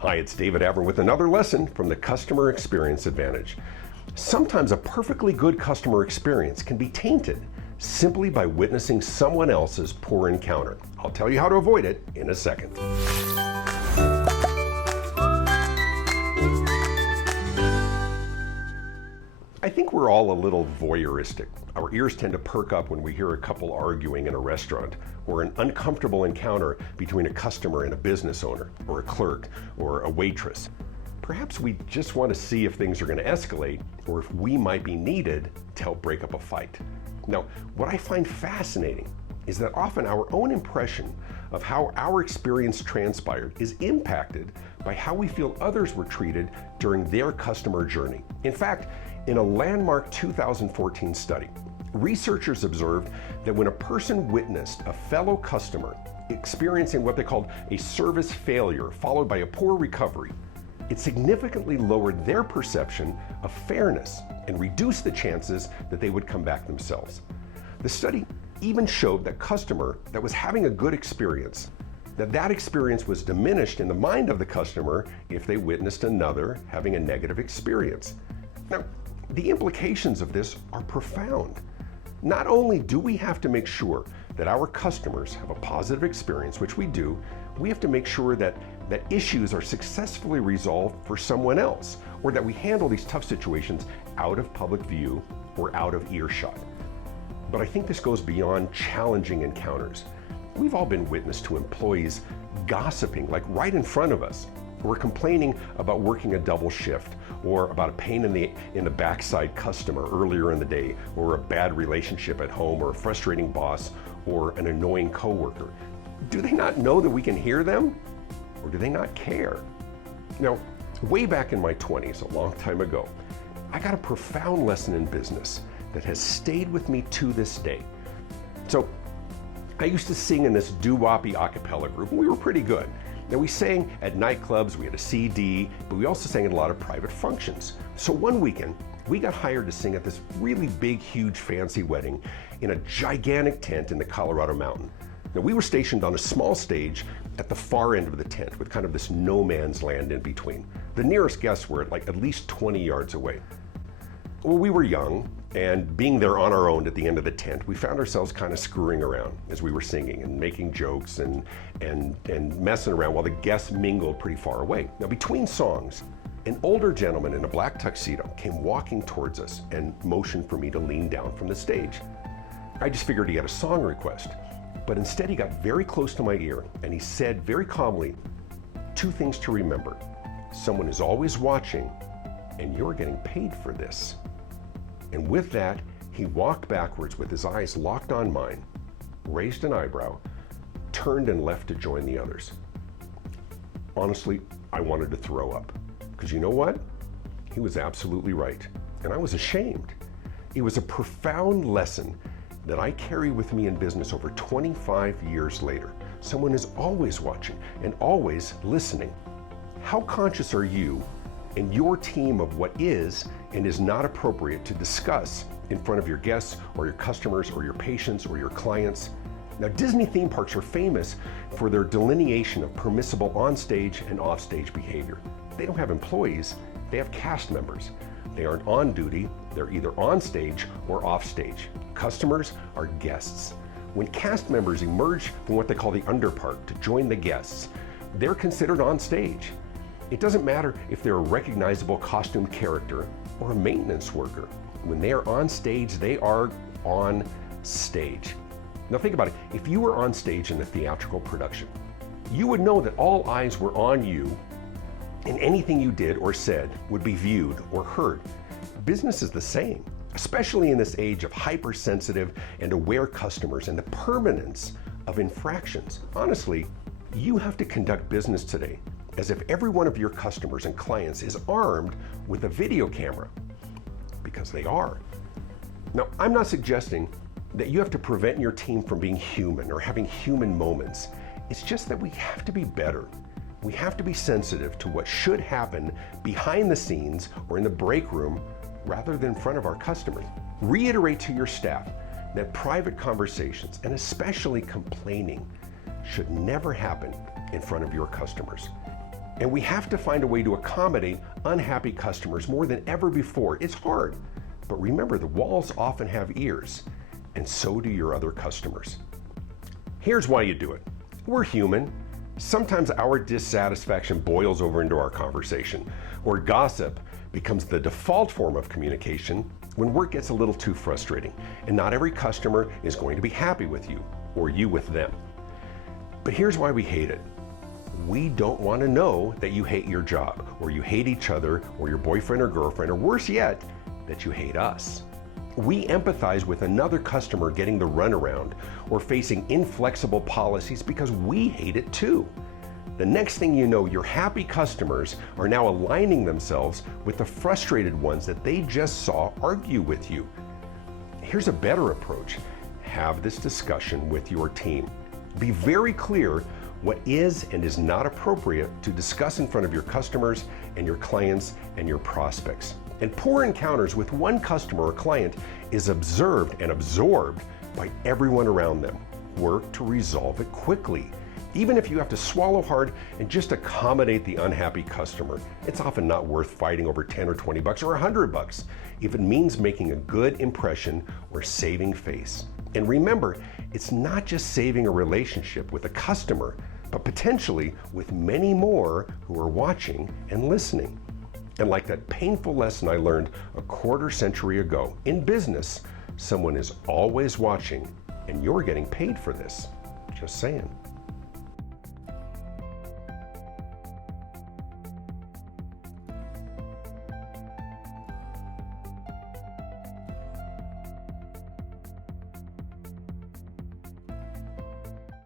Hi, it's David Avrin with another lesson from the Customer Experience Advantage. Sometimes a perfectly good customer experience can be tainted simply by witnessing someone else's poor encounter. I'll tell you how to avoid it in a second. I think we're all a little voyeuristic. Our ears tend to perk up when we hear a couple arguing in a restaurant, or an uncomfortable encounter between a customer and a business owner, or a clerk, or a waitress. Perhaps we just want to see if things are going to escalate, or if we might be needed to help break up a fight. Now, what I find fascinating is that often our own impression of how our experience transpired is impacted by how we feel others were treated during their customer journey. In fact, in a landmark 2014 study, researchers observed that when a person witnessed a fellow customer experiencing what they called a service failure followed by a poor recovery, it significantly lowered their perception of fairness and reduced the chances that they would come back themselves. The study even showed that customer that was having a good experience, that experience was diminished in the mind of the customer if they witnessed another having a negative experience. Now, the implications of this are profound. Not only do we have to make sure that our customers have a positive experience, which we do, we have to make sure that issues are successfully resolved for someone else, or that we handle these tough situations out of public view or out of earshot. But I think this goes beyond challenging encounters. We've all been witness to employees gossiping, like right in front of us, or complaining about working a double shift, or about a pain in the backside customer earlier in the day, or a bad relationship at home, or a frustrating boss, or an annoying coworker. Do they not know that we can hear them? Or do they not care? Now, way back in my 20s, a long time ago, I got a profound lesson in business that has stayed with me to this day. So, I used to sing in this doo-woppy a cappella group, and we were pretty good. Now, we sang at nightclubs, we had a CD, but we also sang at a lot of private functions. So one weekend, we got hired to sing at this really big, huge, fancy wedding in a gigantic tent in the Colorado mountain. Now, we were stationed on a small stage at the far end of the tent with kind of this no man's land in between. The nearest guests were at least 20 yards away. Well, we were young, and being there on our own at the end of the tent, we found ourselves kind of screwing around as we were singing and making jokes and messing around while the guests mingled pretty far away. Now, between songs, an older gentleman in a black tuxedo came walking towards us and motioned for me to lean down from the stage. I just figured he had a song request, but instead he got very close to my ear and he said very calmly, "Two things to remember. Someone is always watching, and you're getting paid for this." And with that, he walked backwards with his eyes locked on mine, raised an eyebrow, turned and left to join the others. Honestly, I wanted to throw up. Because you know what? He was absolutely right. And I was ashamed. It was a profound lesson that I carry with me in business over 25 years later. Someone is always watching and always listening. How conscious are you and your team of what is and is not appropriate to discuss in front of your guests or your customers or your patients or your clients? Now, Disney theme parks are famous for their delineation of permissible onstage and offstage behavior. They don't have employees, they have cast members. They aren't on duty, they're either on stage or off stage. Customers are guests. When cast members emerge from what they call the underpark to join the guests, they're considered on stage. It doesn't matter if they're a recognizable costume character or a maintenance worker. When they are on stage, they are on stage. Now think about it. If you were on stage in a theatrical production, you would know that all eyes were on you and anything you did or said would be viewed or heard. Business is the same, especially in this age of hypersensitive and aware customers and the permanence of infractions. Honestly, you have to conduct business today as if every one of your customers and clients is armed with a video camera, because they are. Now, I'm not suggesting that you have to prevent your team from being human or having human moments. It's just that we have to be better. We have to be sensitive to what should happen behind the scenes or in the break room rather than in front of our customers. Reiterate to your staff that private conversations, and especially complaining, should never happen in front of your customers. And we have to find a way to accommodate unhappy customers more than ever before. It's hard, but remember, the walls often have ears, and so do your other customers. Here's why you do it. We're human. Sometimes our dissatisfaction boils over into our conversation, or gossip becomes the default form of communication when work gets a little too frustrating, and not every customer is going to be happy with you, or you with them. But here's why we hate it. We don't want to know that you hate your job, or you hate each other, or your boyfriend or girlfriend, or worse yet, that you hate us. We empathize with another customer getting the runaround or facing inflexible policies because we hate it too. The next thing you know, your happy customers are now aligning themselves with the frustrated ones that they just saw argue with you. Here's a better approach. Have this discussion with your team. Be very clear what is and is not appropriate to discuss in front of your customers and your clients and your prospects. And poor encounters with one customer or client is observed and absorbed by everyone around them. Work to resolve it quickly. Even if you have to swallow hard and just accommodate the unhappy customer, it's often not worth fighting over 10 or 20 bucks or $100 if it means making a good impression or saving face. And remember, it's not just saving a relationship with a customer, but potentially with many more who are watching and listening. And like that painful lesson I learned a quarter century ago, in business, someone is always watching, and you're getting paid for this. Just saying.